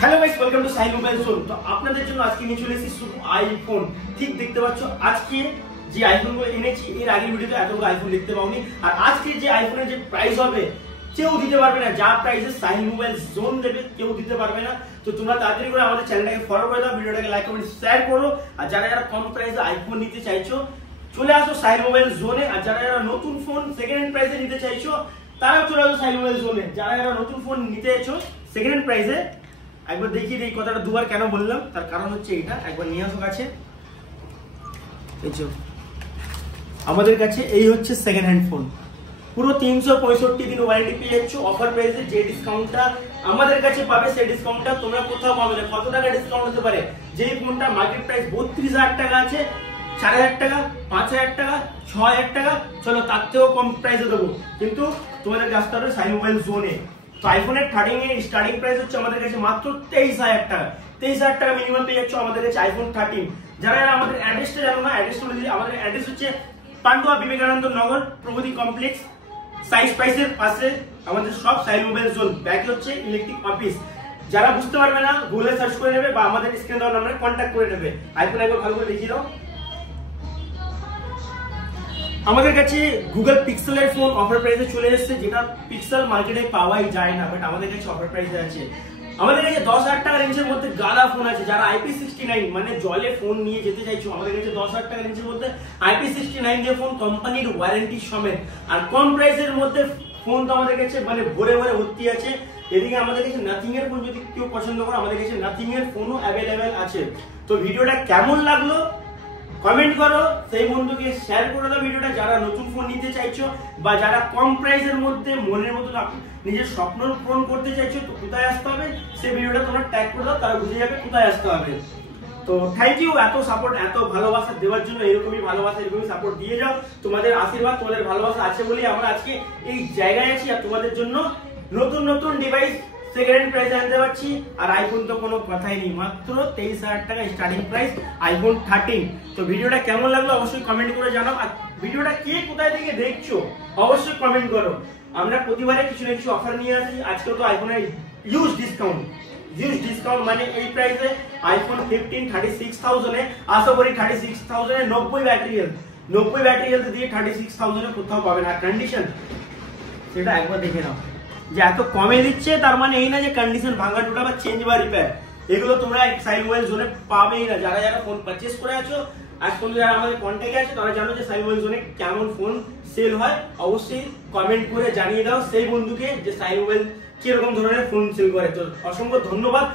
Hello guys, welcome to Sahil mobile zone. তো আপনাদের জন্য আজকে নিয়ে চলে এসেছি শুধু আইফোন। ঠিক দেখতে পাচ্ছ আজকে যে আইফোনগুলো এনেছি, এর আগের ভিডিওতে এতগুলো আইফোন দেখতে পাওনি। আর আজকে যে আইফোনের যে প্রাইস হবে কেউ দিতে পারবে না, যা প্রাইসে সাহিল মোবাইল জোন দেবে কেউ দিতে পারবে না। তো তোমরা তাড়াতাড়ি করে আমাদের চ্যানেলটাকে ফলো করে দাও, ভিডিওটাকে লাইক কমেন্ট শেয়ার করো। আর যারা যারা কম প্রাইসে আইফোন নিতে চাইছো চলে আসো সাহিল মোবাইল জোনে। আর যারা যারা নতুন ফোন সেকেন্ড হ্যান্ড প্রাইসে নিতে চাইছো তারাও চলে আসো সাহিল মোবাইল জোনে। যারা যারা নতুন ফোন নিতে চাইছো সেকেন্ড হ্যান্ড প্রাইসে, একবার দেখিয়ে দিই কথাটা দুবার কেন বললাম, তার কারণ হচ্ছে এটা। একবার নিয়ে আসো কাছে। আমাদের কাছে এই হচ্ছে সেকেন্ড হ্যান্ড ফোন, পুরো 365 দিন ওয়ারেন্টি পেয়ে যাচ্ছ অফার প্রাইসে। যে ডিসকাউন্টটা আমাদের কাছে পাবে সেই ডিসকাউন্টটা তোমরা কোথাও পাবে না। কত টাকা ডিসকাউন্ট হতে পারে? যেই ফোনটা মার্কেট প্রাইস 32,000 টাকা আছে, 4,000 টাকা, 5,000 টাকা, 6,000 টাকা, চলো তার থেকেও কম প্রাইসে দেবো। কিন্তু তোমাদের আসতে হবে সাহিল মোবাইল জোনে। তো আইফোনের 13 এর স্টার্টিং প্রাইস হচ্ছে আমাদের কাছে মাত্র 23,000 টাকা। 23,000 টাকা মিনিমাম পেয়ে যাচ্ছ আমাদের কাছে আইফোন 13। যারা আমাদের অ্যাড্রেসটা জানো না, অ্যাড্রেসটা বলে দিই। আমাদের অ্যাড্রেস হচ্ছে পান্ডুয়া বিবেকানন্দ নগর, প্রগতি কমপ্লেক্স, সাইজ প্রাইসের পাশে আমাদের সব সাহিল মোবাইল জোন। ব্যাকে হচ্ছে ইলেকট্রিক অফিস। যারা বুঝতে পারবে না গুগলে সার্চ করে নেবে বা আমাদের স্ক্রিনে দেওয়া নাম্বারে কন্ট্যাক্ট করে নেবে। আইফোন একবার ভালো করে দেখিয়ে দাও। আমাদের কাছে গুগল পিক্সেলের ফোন অফার প্রাইসে চলে এসেছে, যেটা পিক্সেল মার্কেটে পাওয়াই যায় না, বাট আমাদের কাছে অফার প্রাইসে আছে। আমাদের কাছে 10,000 টাকা রেঞ্জের মধ্যে গাদা ফোন আছে। যারা IP69 মানে জলে ফোন নিয়ে যেতে চাইছো, আমাদের কাছে 10,000 টাকা রেঞ্জের মধ্যে IP69 দিয়ে ফোন, কোম্পানির ওয়ারেন্টি সমেত। আর কম প্রাইসের মধ্যে ফোন তো আমাদের কাছে মানে ভরে ভরে ভর্তি আছে। এদিকে আমাদের কাছে নাথিং এর ফোন যদি কেউ পছন্দ করো, আমাদের কাছে নাথিং এর ফোনও অ্যাভেলেবেল আছে। তো ভিডিওটা কেমন লাগলো কমেন্ট করো, সেই বন্ধুকে শেয়ার করে দাও ভিডিওটা। যারা নতুন ফোন নিতে চাইছো বা যারা কম প্রাইসের মধ্যে মনের মতো নিজের স্বপ্ন পূরণ করতে চাইছো, তো কোথায় আসতে হবে সেই ভিডিওটা তোমরা ট্যাগ করে দাও, তারা বুঝে যাবে কোথায় আসতে হবে। তো থ্যাংক ইউ এত সাপোর্ট, এত ভালোবাসা দেওয়ার জন্য। এরকমই ভালোবাসা, এরকমই সাপোর্ট দিয়ে যাও। তোমাদের আশীর্বাদ, তোমাদের ভালোবাসা আছে বলেই আমরা আজকে এই জায়গায় আছি। আর তোমাদের জন্য নতুন নতুন ডিভাইস সেকেন্ড হ্যান্ড প্রাইসে আনতে পারছি। আর আইফোন তো কোনো কথাই নেই, মাত্র 23,000 টাকা স্টার্টিং প্রাইস আইফোন 13। তো ভিডিওটা কেমন লাগলো অবশ্যই কমেন্ট করে জানাও। আর ভিডিওটা কে কোথায় থেকে দেখছো অবশ্যই কমেন্ট করো। আমরা প্রতিবারে কিছু না কিছু অফার নিয়ে আসি। আজকে তো আইফোনের হিউজ ডিসকাউন্ট মানে এই প্রাইসে আইফোন 15 36,000 এ, আশা করি 36,000 এ 90 ব্যাটারি হেলথ দিয়ে 36,000 এ কোথাও পাবে না। কন্ডিশন সেটা একবার দেখে নাও, যে এত কমে দিচ্ছে তার মানে এই না যে কন্ডিশন ভাঙা টুটা বা চেঞ্জ বা রিপেয়ার, এগুলো তোমরা সাহিল মোবাইল জোনে পাবেই না। যারা যারা ফোন পারচেজ করে আছো আজ পর্যন্ত, যারা আমাদের কন্ট্যাক্টে আছে তারা জানো যে সাহিল মোবাইল জোনে কেমন ফোন সেল হয়। অবশ্যই কমেন্ট করে জানিয়ে দাও সেই বন্ধুকে যে সাহিল মোবাইল কিরকম ধরনের ফোন সেল করে। তো অসংখ্য ধন্যবাদ।